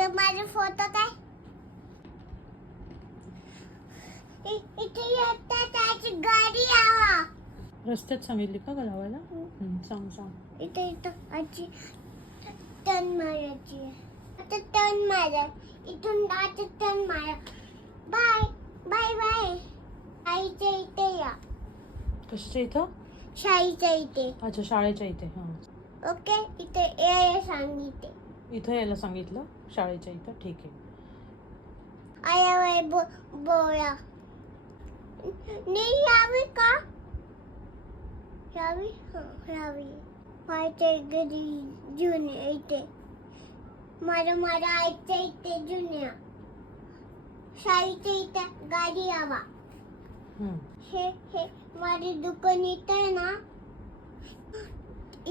इकडं माझे फोटो काय इथे येतात त्याची गाडी आवा रस्त्यात सांगितली का ग लावायला? सांग सांग. इथे इथं आजी टर्न मारायची आता टर्न मारा इथून आता टर्न मारा बाय बाय बाय आईच्या इथे या कशाच्या इथं? शाळेच्या इथे अच्छा शाळेच्या इथे. हां ओके इथे यायला सांगितले इथं यायला सांगितलं शाळेच्या इथं. ठीक आहे. आया बाय बोला नाही यावी का यावी यावी माझ्या घरी जुन्या इथे माझ्या आईच्या इथे जुन्या शाळेच्या इथे गाडी यावा हे हे माझे दुकान इथे आहे ना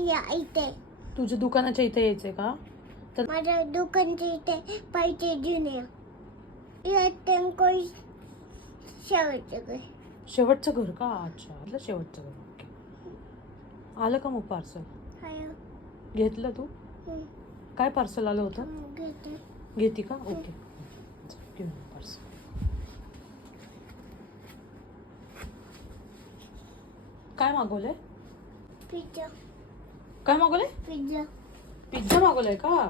या इथे तुझ्या दुकानाच्या इथे यायचंय का? तर माझ्या दुकानच्या इथे पाहिजे जुन्या येते कोणी शेवटचं घर शेवटचं घर का? अच्छा म्हटलं शेवटचं घर. ओके. आलं का मग पार्सल? घेतलं तू? काय पार्सल आलं होतं? घेती का? ओके. घेऊन पार्सल. काय मागवलंय? पिझ्झा काय मागवलंय? पिझ्झा पिझ्झा मागवलाय का?